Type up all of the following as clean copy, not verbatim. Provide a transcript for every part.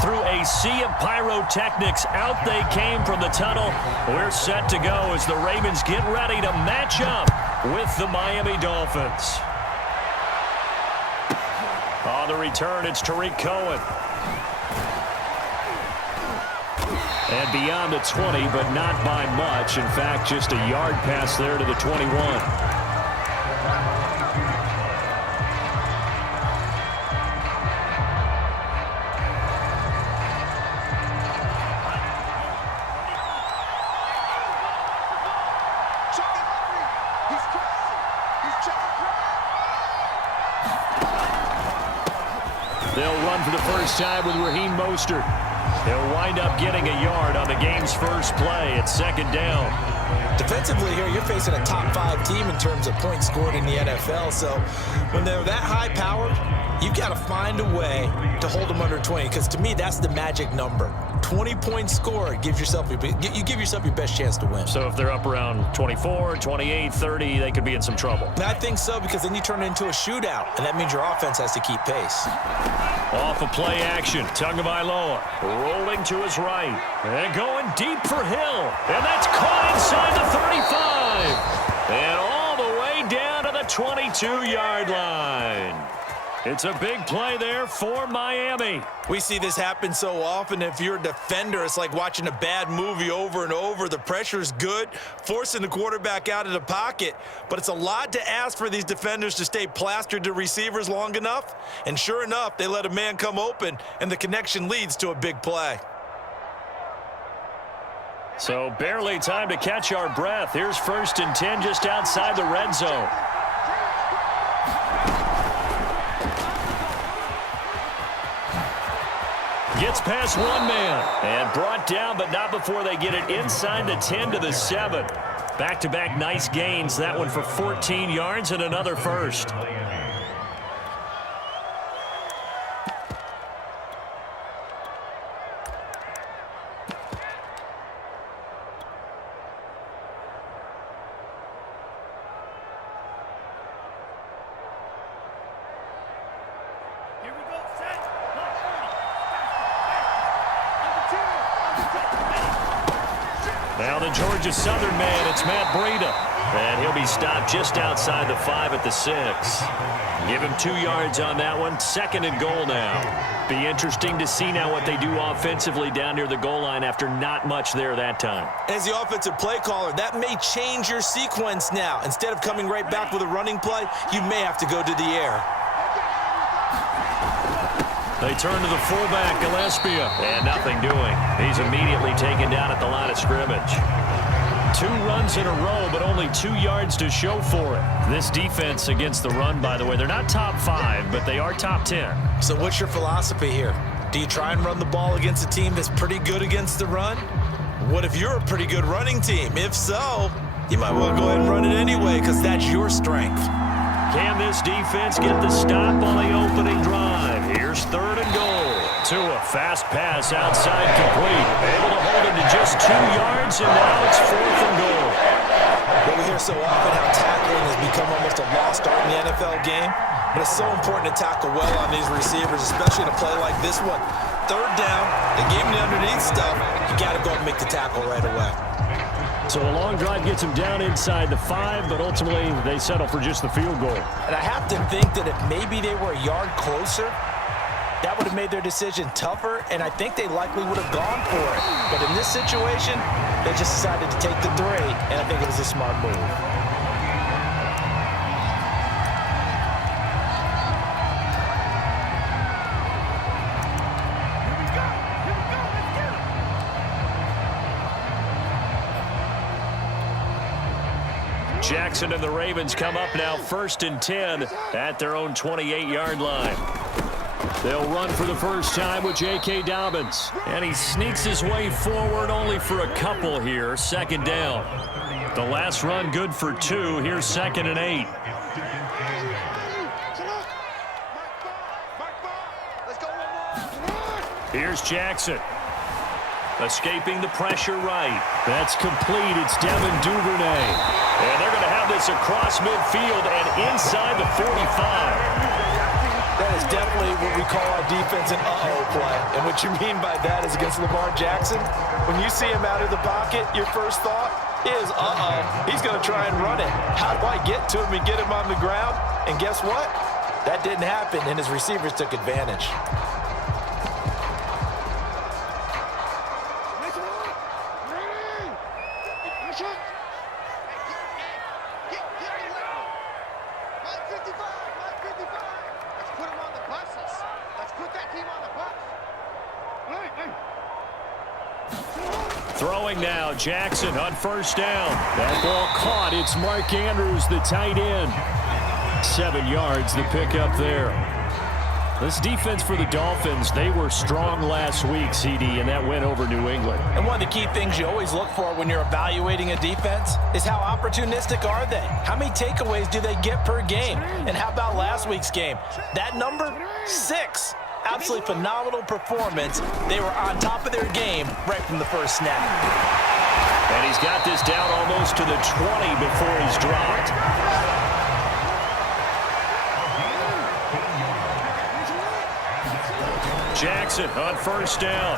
through a sea of pyrotechnics. Out they came from the tunnel. We're set to go as the Ravens get ready to match up with the Miami Dolphins. On the return, it's Tariq Cohen. And beyond the 20, but not by much. In fact, just a yard pass there to the 21. They'll run for the first time with Raheem Mostert. He'll wind up getting a yard on the game's first play. It's second down. Defensively here, you're facing a top 5 team in terms of points scored in the NFL. So when they're that high-powered, you've got to find a way to hold them under 20. Because to me, that's the magic number. 20 points scored, you give yourself your best chance to win. So if they're up around 24, 28, 30, they could be in some trouble. And I think so, because then you turn it into a shootout, and that means your offense has to keep pace. Off of play action, Tagovailoa rolling to his right and going deep for Hill, and that's caught inside the 35 and all the way down to the 22-yard line. It's a big play there for Miami. We see this happen so often. If you're a defender, it's like watching a bad movie over and over. The pressure's good, forcing the quarterback out of the pocket. But it's a lot to ask for these defenders to stay plastered to receivers long enough. And sure enough, they let a man come open, and the connection leads to a big play. So barely time to catch our breath. Here's 1st and 10 just outside the red zone. Gets past one man and brought down, but not before they get it inside the 10 to the 7. Back-to-back nice gains. That one for 14 yards and another first. Now the Georgia Southern man, it's Matt Breida. And he'll be stopped just outside the 5 at the 6. Give him 2 yards on that one. 2nd and goal now. Be interesting to see now what they do offensively down near the goal line after not much there that time. As the offensive play caller, that may change your sequence now. Instead of coming right back with a running play, you may have to go to the air. They turn to the fullback, Gillespie, and nothing doing. He's immediately taken down at the line of scrimmage. 2 runs in a row, but only 2 yards to show for it. This defense against the run, by the way, they're not top 5, but they are top 10. So what's your philosophy here? Do you try and run the ball against a team that's pretty good against the run? What if you're a pretty good running team? If so, you might well go ahead and run it anyway, because that's your strength. Can this defense get the stop on the opening drive? Here's 3rd and goal. Tua, fast pass outside complete. Able to hold it to just 2 yards, and now it's 4th and goal. Well, we hear so often how tackling has become almost a lost art in the NFL game, but it's so important to tackle well on these receivers, especially in a play like this one. 3rd down, they gave him the underneath stuff. You got to go and make the tackle right away. So a long drive gets them down inside the 5, but ultimately they settle for just the field goal. And I have to think that if maybe they were a yard closer, that would have made their decision tougher, and I think they likely would have gone for it. But in this situation, they just decided to take the 3, and I think it was a smart move. Jackson and the Ravens come up now 1st and 10 at their own 28-yard line. They'll run for the first time with J.K. Dobbins. And he sneaks his way forward only for a couple here. 2nd down. The last run good for 2. Here's 2nd and 8. Here's Jackson. Escaping the pressure right. That's complete. It's Devin Duvernay. And they're going to have this across midfield and inside the 45. That is definitely what we call our defense an uh-oh play. And what you mean by that is against Lamar Jackson, when you see him out of the pocket, your first thought is, uh-oh, he's going to try and run it. How do I get to him and get him on the ground? And guess what? That didn't happen, and his receivers took advantage. Throwing now, Jackson on first down. That ball caught. It's Mark Andrews, the tight end. 7 yards, the pickup there. This defense for the Dolphins, they were strong last week, CD, and that went over New England. And one of the key things you always look for when you're evaluating a defense is how opportunistic are they? How many takeaways do they get per game? And how about last week's game? That number, 6. Absolutely phenomenal performance. They were on top of their game right from the first snap. And he's got this down almost to the 20 before he's dropped. Jackson on first down.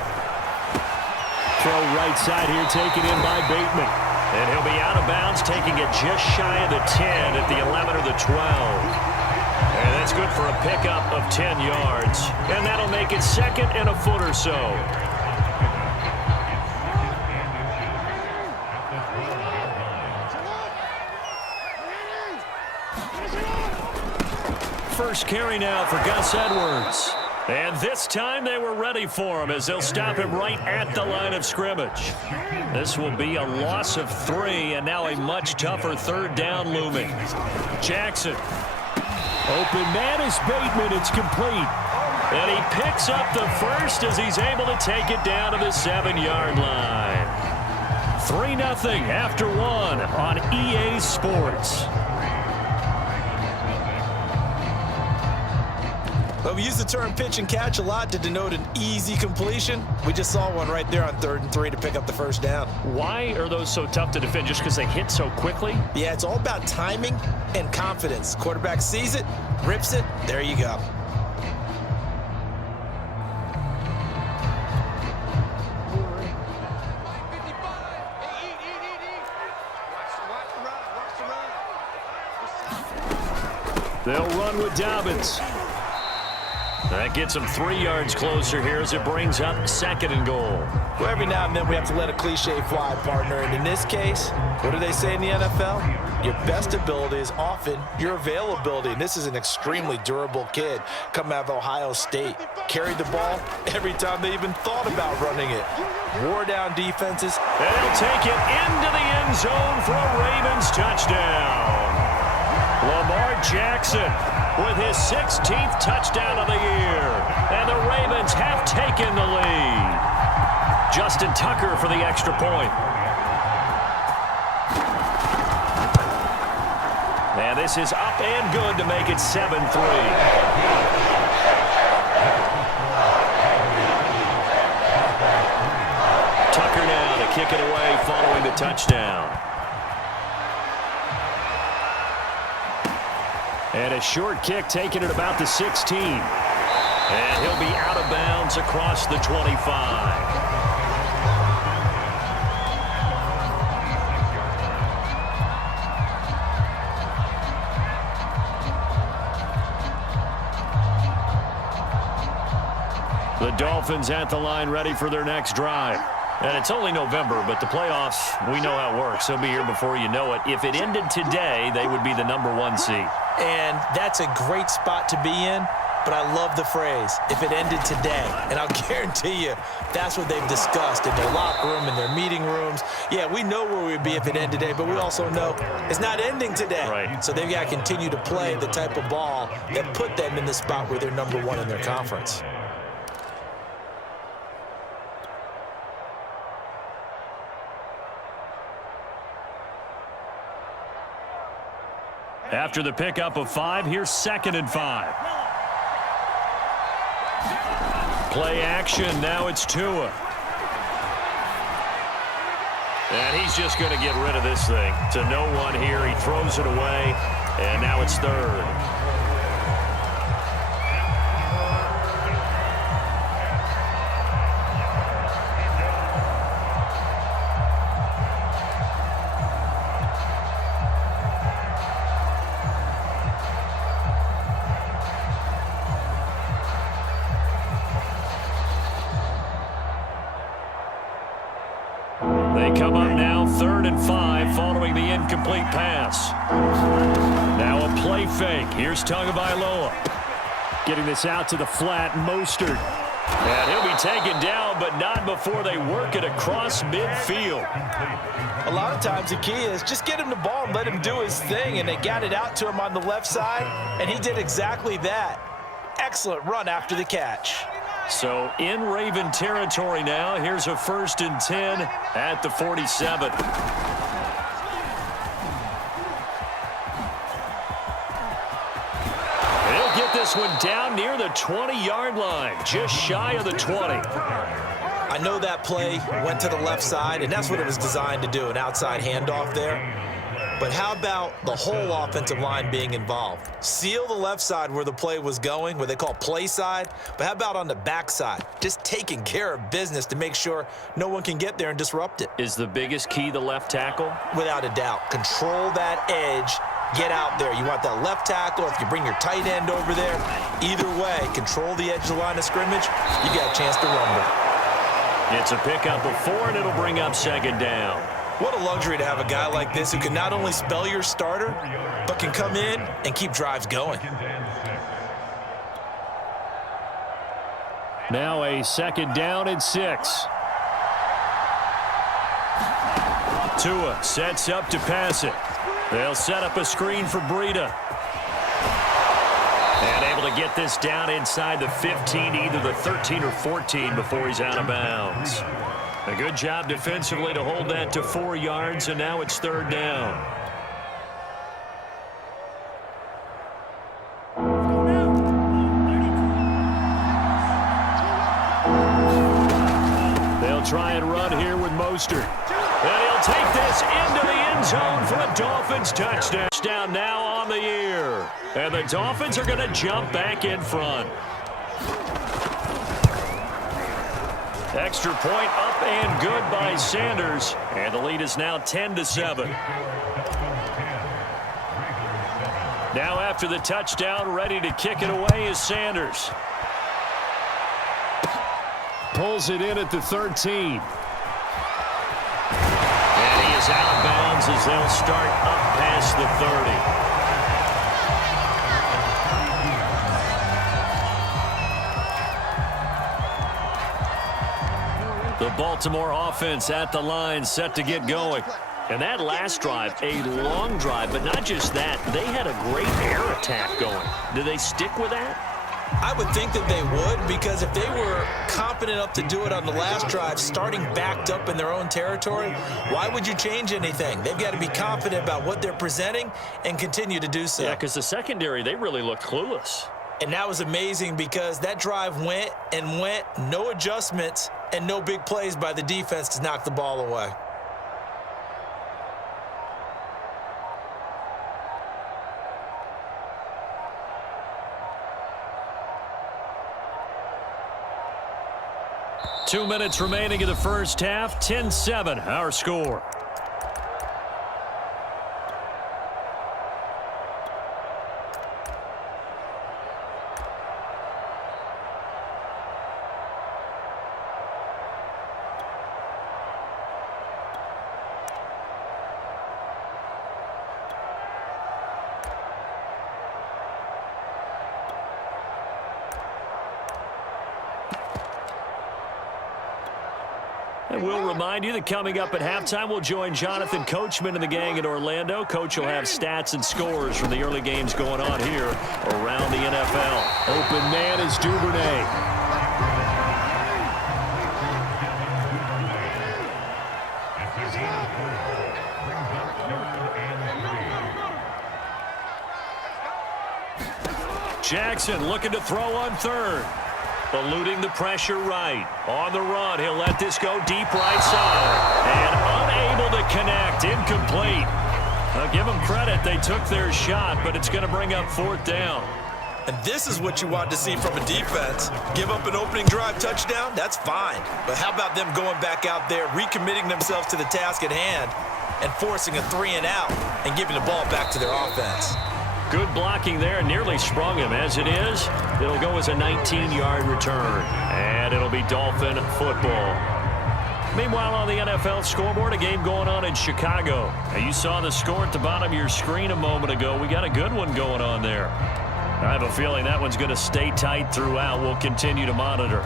Throw right side here, taken in by Bateman. And he'll be out of bounds, taking it just shy of the 10 at the 11 or the 12. And that's good for a pickup of 10 yards. And that'll make it second and a foot or so. First carry now for Gus Edwards. And this time they were ready for him as they'll stop him right at the line of scrimmage. This will be a loss of 3 and now a much tougher third down looming. Jackson. Open man is Bateman. It's complete. And he picks up the first as he's able to take it down to the 7-yard line. 3-0 after 1 on EA Sports. Well, we use the term pitch and catch a lot to denote an easy completion. We just saw one right there on 3rd and 3 to pick up the first down. Why are those so tough to defend? Just because they hit so quickly? Yeah, it's all about timing and confidence. Quarterback sees it, rips it, there you go. They'll run with Dobbins. That gets them 3 yards closer here as it brings up 2nd and goal. Well, every now and then we have to let a cliche fly, partner. And in this case, what do they say in the NFL? Your best ability is often your availability. And this is an extremely durable kid coming out of Ohio State. Carried the ball every time they even thought about running it. Wore down defenses. And he'll take it into the end zone for a Ravens touchdown. Lamar Jackson with his 16th touchdown of the year. And the Ravens have taken the lead. Justin Tucker for the extra point. And this is up and good to make it 7-3. Tucker now to kick it away following the touchdown. And a short kick taken at about the 16. And he'll be out of bounds across the 25. The Dolphins at the line ready for their next drive. And it's only November, but the playoffs, we know how it works. They'll be here before you know it. If it ended today, they would be the #1 seed. And that's a great spot to be in, but I love the phrase, if it ended today. And I'll guarantee you, that's what they've discussed in their locker room, in their meeting rooms. Yeah, we know where we'd be if it ended today, but we also know it's not ending today. Right. So they've got to continue to play the type of ball that put them in the spot where they're #1 in their conference. After the pickup of 5, here's 2nd and 5. Play action. Now it's Tua. And he's just going to get rid of this thing. To no one here. He throws it away. And now it's 3rd. They come up now 3rd and 5 following the incomplete pass. Now a play fake. Here's Tagovailoa. Getting this out to the flat, Mostert. And he'll be taken down, but not before they work it across midfield. A lot of times the key is just get him the ball and let him do his thing, and they got it out to him on the left side, and he did exactly that. Excellent run after the catch. So in Raven territory now. Here's a 1st and 10 at the 47. They'll get this one down near the 20-yard line, just shy of the 20. I know that play went to the left side, and that's what it was designed to do, an outside handoff there. But how about the whole offensive line being involved? Seal the left side where the play was going, what they call play side. But how about on the back side? Just taking care of business to make sure no one can get there and disrupt it. Is the biggest key the left tackle? Without a doubt. Control that edge. Get out there. You want that left tackle. If you bring your tight end over there, either way, control the edge of the line of scrimmage. You got a chance to rumble. It's a pickup of 4, and it'll bring up 2nd down. What a luxury to have a guy like this who can not only spell your starter, but can come in and keep drives going. Now a 2nd down and 6. Tua sets up to pass it. They'll set up a screen for Breida. And able to get this down inside the 15, either the 13 or 14 before he's out of bounds. A good job defensively to hold that to 4 yards, and now it's 3rd down. They'll try and run here with Mostert. And he'll take this into the end zone for a Dolphins touchdown. Down now on the year. And the Dolphins are going to jump back in front. Extra point up and good by Sanders. And the lead is now 10-7. Now after the touchdown, ready to kick it away is Sanders. Pulls it in at the 13. And he is out of bounds as they'll start up past the 30. The Baltimore offense at the line, set to get going. And that last drive, a long drive, but not just that. They had a great air attack going. Do they stick with that? I would think that they would, because if they were confident enough to do it on the last drive, starting backed up in their own territory, why would you change anything? They've got to be confident about what they're presenting and continue to do so. Yeah, because the secondary, they really looked clueless. And that was amazing because that drive went and went, no adjustments, and no big plays by the defense to knock the ball away. Two minutes remaining in the first half. 10-7, our score. And we'll remind you that coming up at halftime, we'll join Jonathan Coachman and the gang in Orlando. Coach will have stats and scores from the early games going on here around the NFL. Open man is Duvernay. Jackson looking to throw on third. Eluding the pressure right. On the run, he'll let this go deep right side. And unable to connect. Incomplete. I'll give them credit. They took their shot, but it's going to bring up 4th down. And this is what you want to see from a defense. Give up an opening drive touchdown, that's fine. But how about them going back out there, recommitting themselves to the task at hand, and forcing a 3 and out and giving the ball back to their offense. Good blocking there, nearly sprung him. As it is, it'll go as a 19-yard return. And it'll be Dolphin football. Meanwhile, on the NFL scoreboard, a game going on in Chicago. Now, you saw the score at the bottom of your screen a moment ago. We got a good one going on there. I have a feeling that one's going to stay tight throughout. We'll continue to monitor.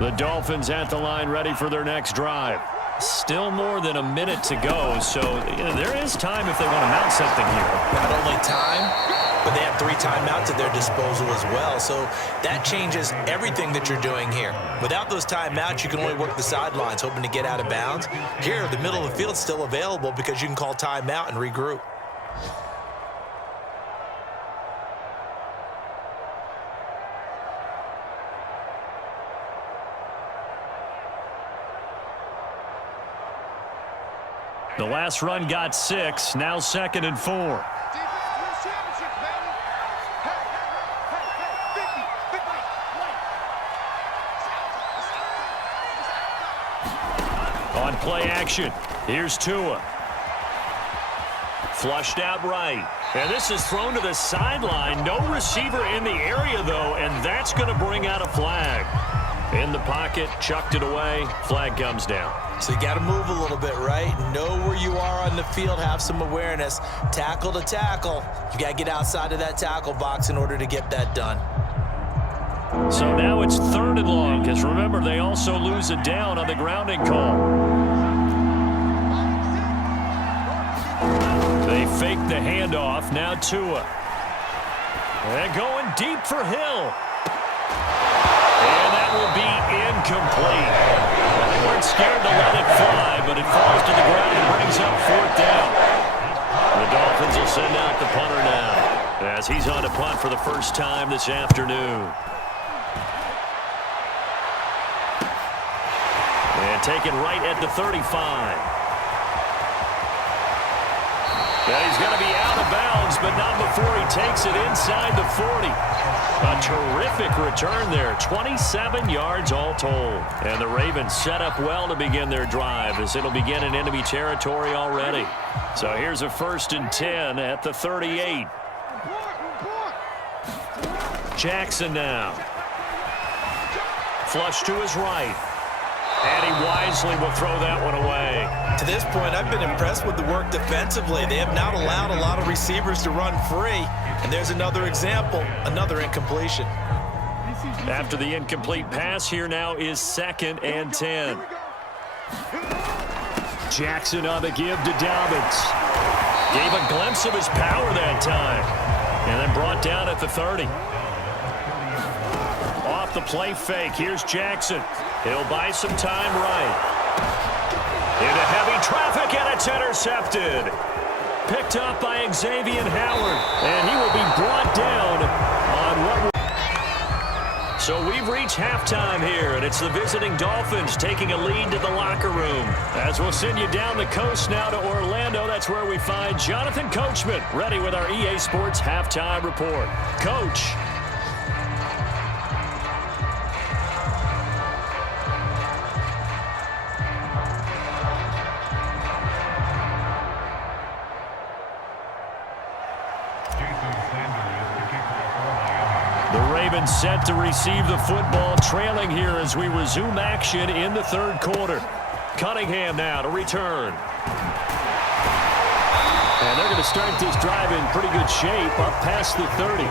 The Dolphins at the line, ready for their next drive. Still more than a minute to go, so there is time if they want to mount something here. Not only time, but they have 3 timeouts at their disposal as well, so that changes everything that you're doing here. Without those timeouts, you can only work the sidelines, hoping to get out of bounds. Here, the middle of the field's still available because you can call timeout and regroup. The last run got 6, now 2nd and 4. On play action, here's Tua. Flushed out right. And this is thrown to the sideline. No receiver in the area, though, and that's going to bring out a flag. In the pocket, chucked it away, flag comes down. So you got to move a little bit, right? Know where you are on the field, have some awareness. Tackle to tackle. You got to get outside of that tackle box in order to get that done. So now it's 3rd and long, because remember, they also lose it down on the grounding call. They fake the handoff, now Tua. And going deep for Hill. And that will be incomplete. They weren't scared to let it fly, but it falls to the ground and brings up 4th down. The Dolphins will send out the punter now, as he's on to punt for the first time this afternoon. And taken right at the 35. And he's going to be out of bounds, but not before he takes it inside the 40. A terrific return there, 27 yards all told. And the Ravens set up well to begin their drive, as it'll begin in enemy territory already. So here's a 1st and 10 at the 38. Jackson now. Flush to his right. And he wisely will throw that one away. To this point, I've been impressed with the work defensively. They have not allowed a lot of receivers to run free. And there's another example, another incompletion. After the incomplete pass, here now is 2nd and 10. Jackson on the give to Dobbins. Gave a glimpse of his power that time. And then brought down at the 30. Off the play fake, here's Jackson. He'll buy some time right. Into heavy traffic, and it's intercepted. Picked up by Xavier Howard, and he will be brought down on what. So we've reached halftime here, and it's the visiting Dolphins taking a lead to the locker room. As we'll send you down the coast now to Orlando, that's where we find Jonathan Coachman, ready with our EA Sports halftime report. Coach. Set to receive the football, trailing here as we resume action in the 3rd quarter. Cunningham now to return. And they're going to start this drive in pretty good shape up past the 30.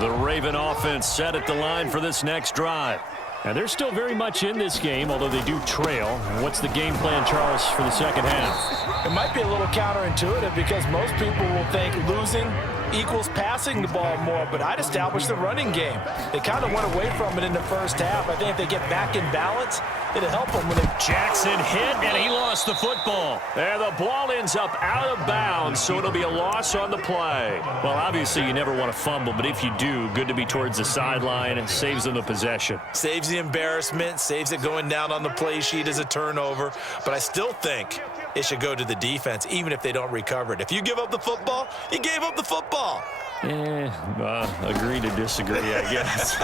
The Raven offense set at the line for this next drive. And they're still very much in this game, although they do trail. What's the game plan, Charles, for the second half? It might be a little counterintuitive because most people will think losing equals passing the ball more, but I'd establish the running game. They kind of went away from it in the first half. I think if they get back in balance, it'll help them when they... Jackson hit, and he lost the football. And the ball ends up out of bounds, so it'll be a loss on the play. Well, obviously, you never want to fumble, but if you do, good to be towards the sideline. It saves them the possession. Saves the embarrassment, saves it going down on the play sheet as a turnover. But I still think it should go to the defense, even if they don't recover it. If you give up the football, you gave up the football. Agree to disagree, I guess.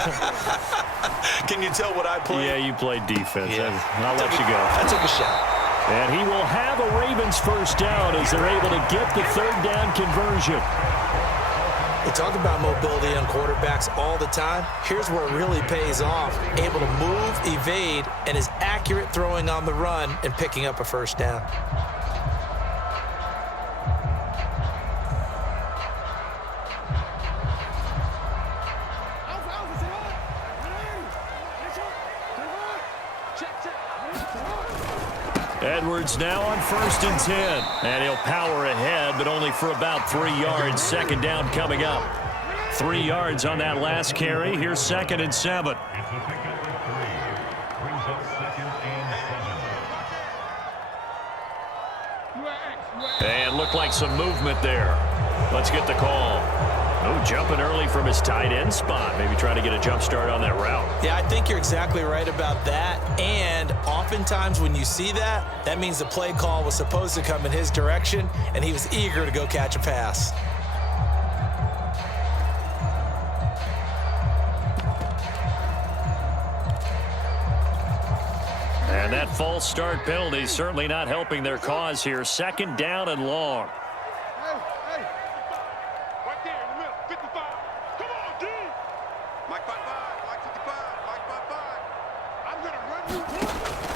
Can you tell what I played? Yeah, you played defense. Yeah. I'll let you go. I took a shot. And he will have a Ravens first down as they're able to get the third down conversion. We talk about mobility on quarterbacks all the time. Here's where it really pays off. Able to move, evade, and is accurate throwing on the run and picking up a first down. Edwards now on 1st and 10. And he'll power ahead, but only for about 3 yards. Second down coming up. 3 yards on that last carry. Here's 2nd and 7. And looked like some movement there. Let's get the call. Oh, jumping early from his tight end spot. Maybe trying to get a jump start on that route. Yeah, I think you're exactly right about that. And oftentimes when you see that, that means the play call was supposed to come in his direction, and he was eager to go catch a pass. And that false start penalty certainly not helping their cause here. 2nd down and long.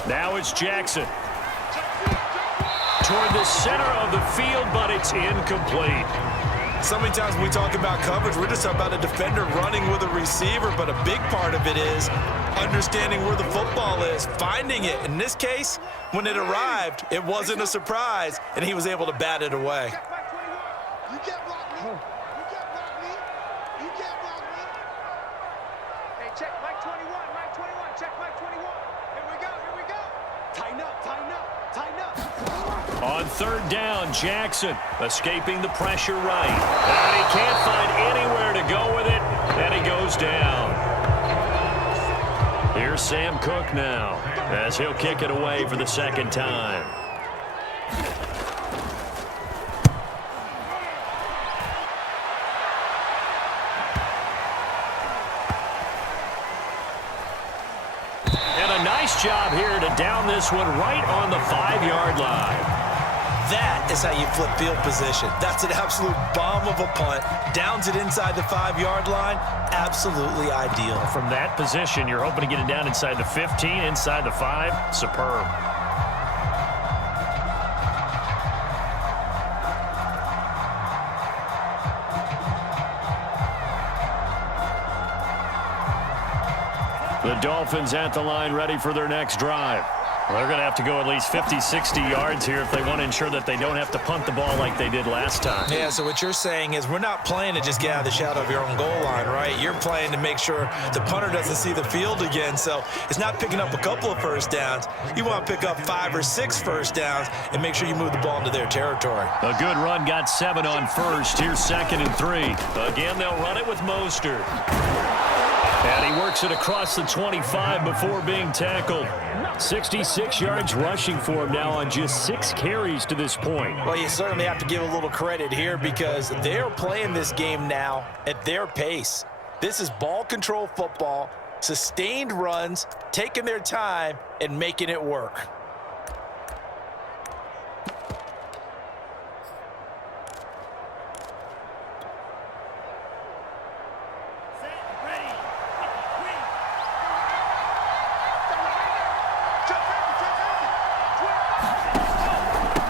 Now it's Jackson. Toward the center of the field, but it's incomplete. So many times when we talk about coverage, we're just talking about a defender running with a receiver, but a big part of it is understanding where the football is, finding it. In this case, when it arrived, it wasn't a surprise, and he was able to bat it away. You can't block me. You can't block me. You can't block me. Hey, check Mike 21. Mike 21. Check Mike 21. Here we go. Here we go. Tighten up. Tighten up. Tighten up. On 3rd down, Jackson escaping the pressure right. And he can't find anywhere to go with it, and he goes down. Here's Sam Cook now as he'll kick it away for the 2nd time. And a nice job here to down this one right on the 5-yard line. That is how you flip field position. That's an absolute bomb of a punt. Downs it inside the 5-yard line. Absolutely ideal. From that position, you're hoping to get it down inside the 15, inside the 5. Superb. The Dolphins at the line, ready for their next drive. Well, they're going to have to go at least 50, 60 yards here if they want to ensure that they don't have to punt the ball like they did last time. Yeah, so what you're saying is we're not playing to just get out of the shadow of your own goal line, right? You're playing to make sure the punter doesn't see the field again. So it's not picking up a couple of first downs. You want to pick up 5 or 6 first downs and make sure you move the ball into their territory. A good run, got 7 on 1st. Here's 2nd and 3. Again, they'll run it with Mostert. And he works it across the 25 before being tackled. 66 yards rushing for him now on just 6 carries to this point. Well, you certainly have to give a little credit here because they're playing this game now at their pace. This is ball control football, sustained runs, taking their time, and making it work.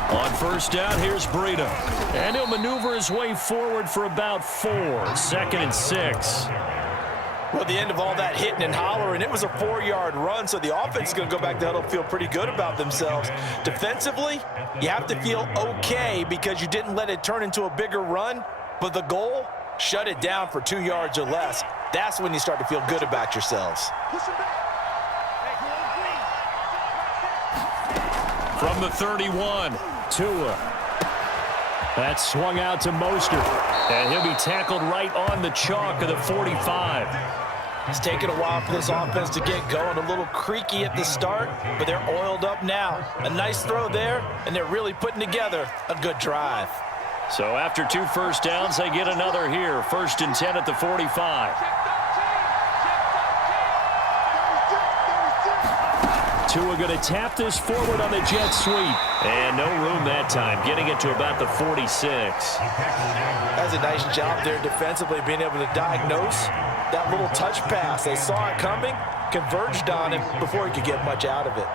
On 1st down, here's Breida. And he'll maneuver his way forward for about 4. 2nd and 6. Well, at the end of all that hitting and hollering, it was a 4-yard run, so the offense is going to go back to huddle, feel pretty good about themselves. Defensively, you have to feel okay because you didn't let it turn into a bigger run, but the goal, shut it down for 2 yards or less. That's when you start to feel good about yourselves. From the 31, Tua. That's swung out to Mostert. And he'll be tackled right on the chalk of the 45. It's taken a while for this offense to get going. A little creaky at the start, but they're oiled up now. A nice throw there, and they're really putting together a good drive. So after 2 first downs, they get another here. 1st and 10 at the 45. Tua going to tap this forward on the jet sweep. And no room that time, getting it to about the 46. That's a nice job there defensively, being able to diagnose that little touch pass. They saw it coming, converged on him before he could get much out of it.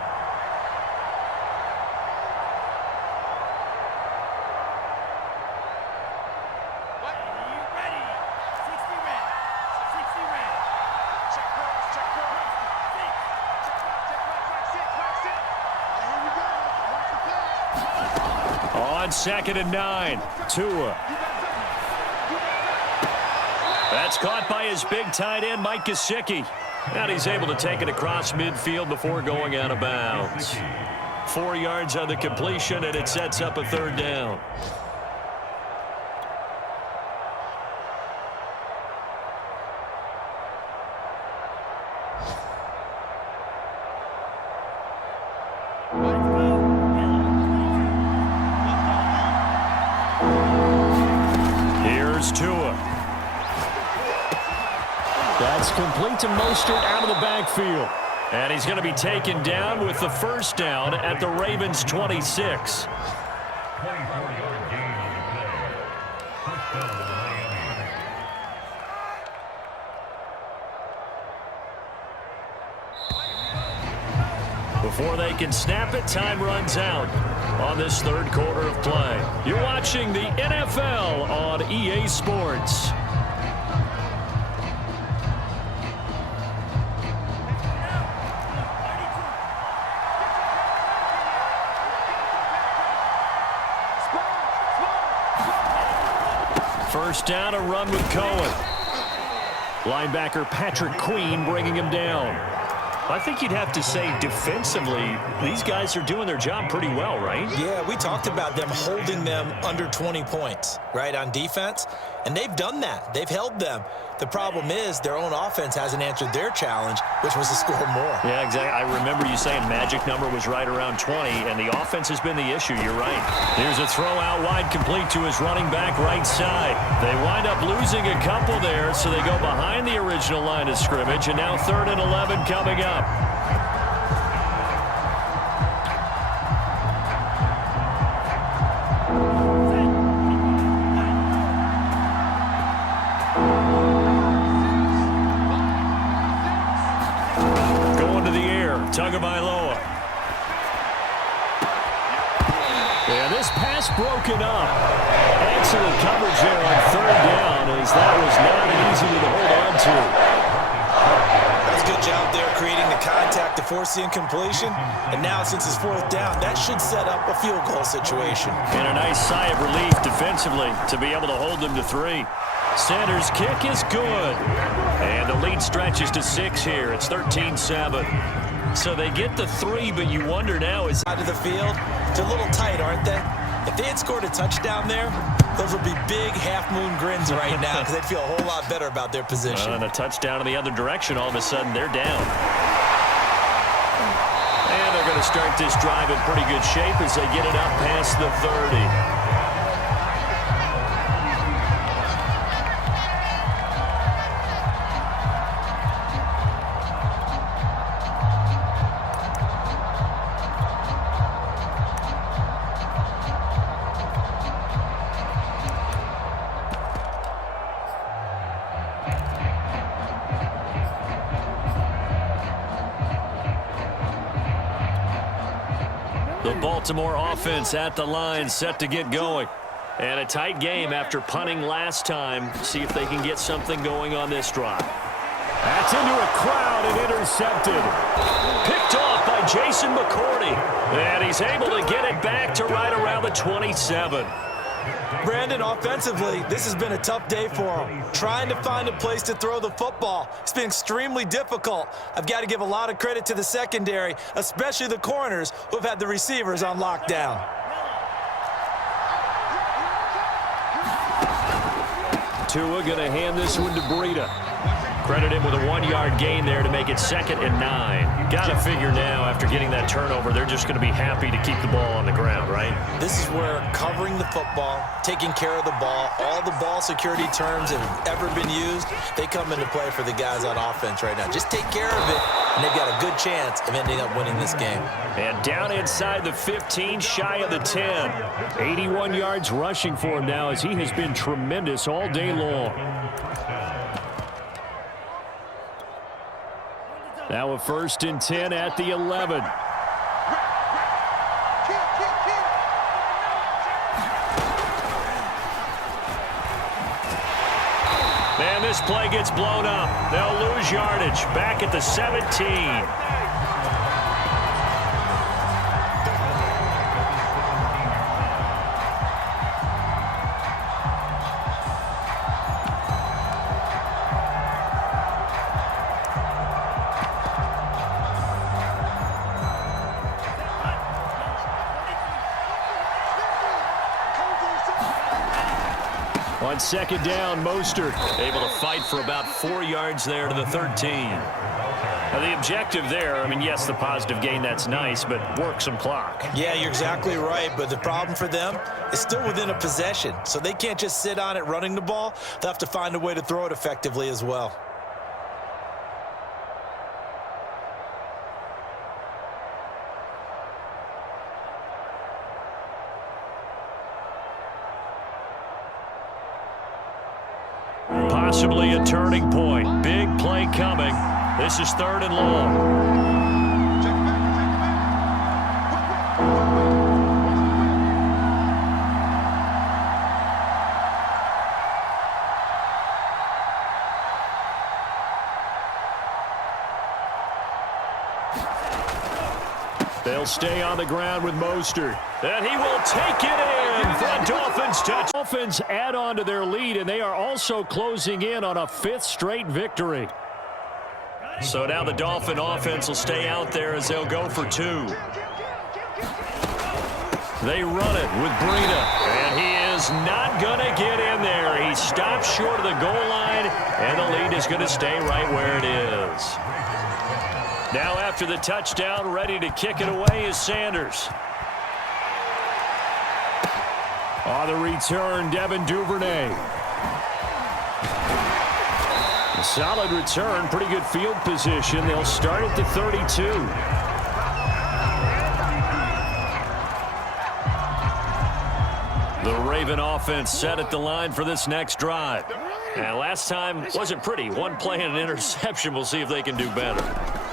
On 2nd and 9, Tua. That's caught by his big tight end, Mike Gesicki. And he's able to take it across midfield before going out of bounds. 4 yards on the completion, and it sets up a 3rd down. Tua. That's complete to Mostert out of the backfield. And he's going to be taken down with the 1st down at the Ravens' 26. Before they can snap it, time runs out on this 3rd quarter of play. You're watching the NFL on EA Sports. First down, a run with Cohen. Linebacker Patrick Queen bringing him down. I think you'd have to say defensively, these guys are doing their job pretty well, right? Yeah, we talked about them holding them under 20 points, right, on defense. And they've done that. They've held them. The problem is their own offense hasn't answered their challenge, which was to score more. Yeah, exactly. I remember you saying magic number was right around 20, and the offense has been the issue. You're right. Here's a throw out wide, complete to his running back right side. They wind up losing a couple there, so they go behind the original line of scrimmage, and now 3rd and 11 coming up. Tagovailoa. And this pass broken up. Excellent coverage there on 3rd down, as that was not an easy one to hold on to. That's a good job there creating the contact to force the incompletion. And now since it's 4th down, that should set up a field goal situation. And a nice sigh of relief defensively to be able to hold them to 3. Sanders' kick is good. And the lead stretches to 6 here. It's 13-7. So they get the 3, but you wonder now is out of the field. They're a little tight, aren't they? If they had scored a touchdown there, those would be big half-moon grins right now because they'd feel a whole lot better about their position. And a touchdown in the other direction, all of a sudden they're down. And they're going to start this drive in pretty good shape as they get it up past the 30. The Baltimore offense at the line, set to get going. And a tight game after punting last time. See if they can get something going on this drive. That's into a crowd and intercepted. Picked off by Jason McCourty. And he's able to get it back to right around the 27. Brandon, offensively, this has been a tough day for him. Trying to find a place to throw the football. It's been extremely difficult. I've got to give a lot of credit to the secondary, especially the corners who have had the receivers on lockdown. Tua going to hand this one to Breida. Credit him with a 1-yard gain there to make it 2nd and 9. Got to figure now, after getting that turnover, they're just going to be happy to keep the ball on the ground, right? This is where covering the football, taking care of the ball, all the ball security terms that have ever been used, they come into play for the guys on offense right now. Just take care of it, and they've got a good chance of ending up winning this game. And down inside the 15, shy of the 10. 81 yards rushing for him now, as he has been tremendous all day long. Now a 1st and 10 at the 11. And this play gets blown up. They'll lose yardage. Back at the 17. On 2nd down, Mostert able to fight for about 4 yards there to the 13. Now the objective there, I mean, yes, the positive gain, that's nice, but work some clock. Yeah, you're exactly right, but the problem for them is still within a possession, so they can't just sit on it running the ball. They'll have to find a way to throw it effectively as well. Possibly a turning point. Big play coming. This is 3rd and long. They'll stay on the ground with Mostert. And he will take it in for a Dolphins touch. Dolphins add on to their lead, and they are also closing in on a 5th straight victory. So now the Dolphin offense will stay out there as they'll go for 2. They run it with Breida, and he is not going to get in there. He stops short of the goal line, and the lead is going to stay right where it is. Now after the touchdown, ready to kick it away is Sanders. On the return, Devin Duvernay. A solid return, pretty good field position. They'll start at the 32. The Raven offense set at the line for this next drive. And last time wasn't pretty. 1 play and an interception. We'll see if they can do better.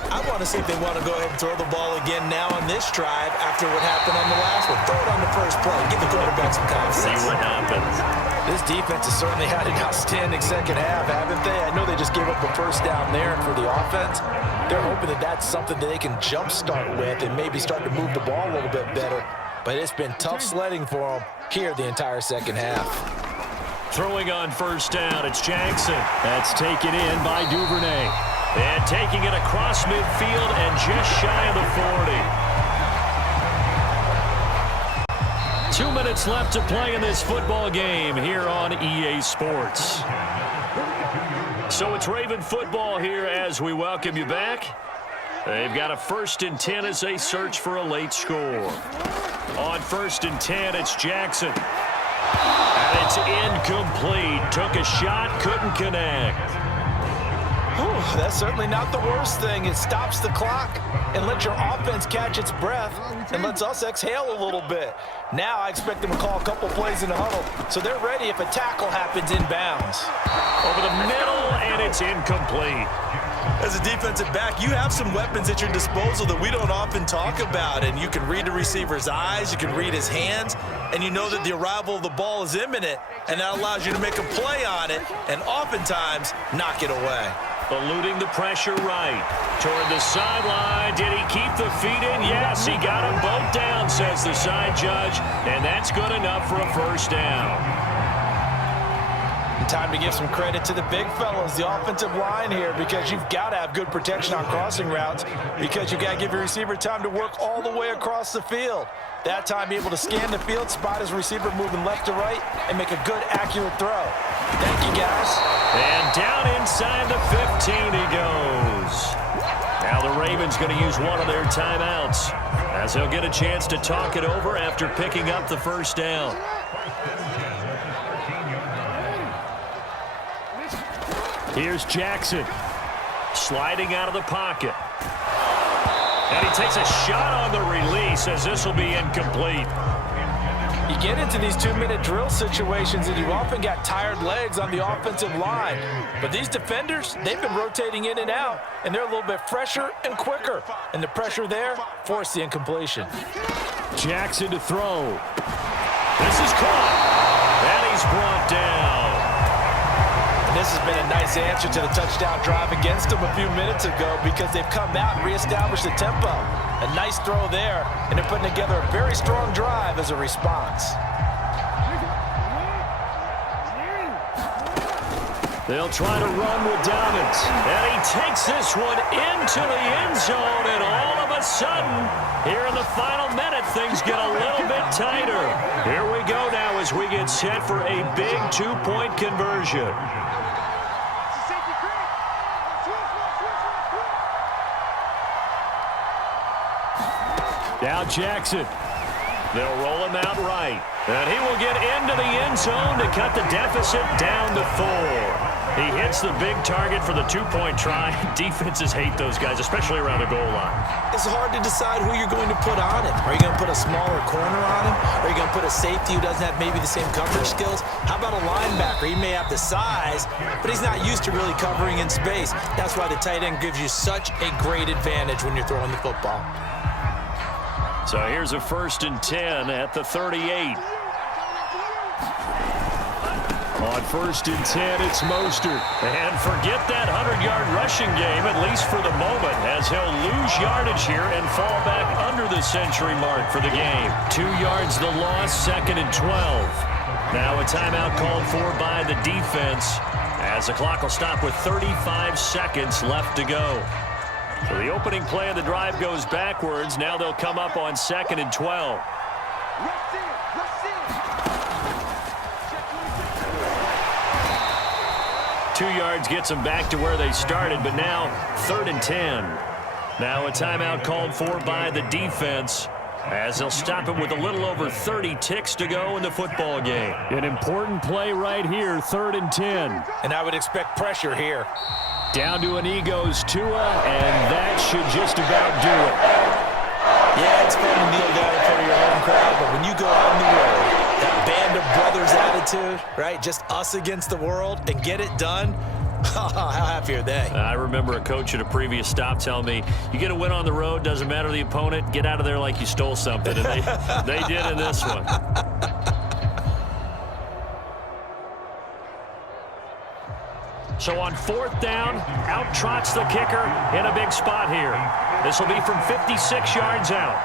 I want to see if they want to go ahead and throw the ball again now on this drive after what happened on the last one. Throw it on the first play. Give the quarterback some confidence. See what happens. This defense has certainly had an outstanding 2nd half, haven't they? I know they just gave up the 1st down there, and for the offense, they're hoping that that's something that they can jumpstart with and maybe start to move the ball a little bit better. But it's been tough sledding for them here the entire 2nd half. Throwing on 1st down, it's Jackson. That's taken in by Duvernay. And taking it across midfield and just shy of the 40. 2 minutes left to play in this football game here on EA Sports. So it's Raven football here as we welcome you back. They've got a 1st and 10 as they search for a late score. On 1st and 10, it's Jackson. And it's incomplete. Took a shot, couldn't connect. That's certainly not the worst thing. It stops the clock and lets your offense catch its breath and lets us exhale a little bit. Now I expect them to call a couple plays in the huddle, so they're ready if a tackle happens inbounds. Over the middle, and it's incomplete. As a defensive back, you have some weapons at your disposal that we don't often talk about, and you can read the receiver's eyes, you can read his hands, and you know that the arrival of the ball is imminent, and that allows you to make a play on it and oftentimes knock it away. Eluding the pressure right. Toward the sideline. Did he keep the feet in? Yes, he got them both down, says the side judge, and that's good enough for a 1st down. Time to give some credit to the big fellas, the offensive line here, because you've got to have good protection on crossing routes, because you've got to give your receiver time to work all the way across the field. That time, be able to scan the field, spot his receiver moving left to right, and make a good, accurate throw. Thank you, guys. And down inside the 15 he goes. Now the Ravens going to use one of their timeouts as they'll get a chance to talk it over after picking up the first down. Here's Jackson sliding out of the pocket. And he takes a shot on the release as this will be incomplete. You get into these 2-minute drill situations and you often got tired legs on the offensive line. But these defenders, they've been rotating in and out, and they're a little bit fresher and quicker. And the pressure there forced the incompletion. Jackson to throw. This is caught. And he's brought down. And this has been a nice answer to the touchdown drive against them a few minutes ago because they've come out and reestablished the tempo. A nice throw there, and they're putting together a very strong drive as a response. They'll try to run with Dobbins. And he takes this one into the end zone, and all of a sudden, here in the final minute, things get a little bit tighter. Here we go now as we get set for a big two-point conversion. Now Jackson. They'll roll him out right. And he will get into the end zone to cut the deficit down to 4. He hits the big target for the two-point try. Defenses hate those guys, especially around the goal line. It's hard to decide who you're going to put on him. Are you going to put a smaller corner on him? Are you going to put a safety who doesn't have maybe the same coverage skills? How about a linebacker? He may have the size, but he's not used to really covering in space. That's why the tight end gives you such a great advantage when you're throwing the football. So here's a 1st and 10 at the 38. On 1st and 10, it's Mostert. And forget that 100-yard rushing game, at least for the moment, as he'll lose yardage here and fall back under the century mark for the game. 2 yards the loss, 2nd and 12. Now a timeout called for by the defense as the clock will stop with 35 seconds left to go. So the opening play of the drive goes backwards. Now they'll come up on 2nd and 12. 2 yards gets them back to where they started, but now 3rd and 10. Now a timeout called for by the defense as they'll stop it with a little over 30 ticks to go in the football game. An important play right here, 3rd and 10. And I would expect pressure here. Down to an Eagles Tua, and that should just about do it. Yeah, it's fun to kneel down in front of your home crowd, but when you go out on the road, that band of brothers attitude, right? Just us against the world and get it done. How happy are they? I remember a coach at a previous stop telling me, you get a win on the road, doesn't matter the opponent, get out of there like you stole something. And they did in this one. So on 4th down, out trots the kicker in a big spot here. This will be from 56 yards out.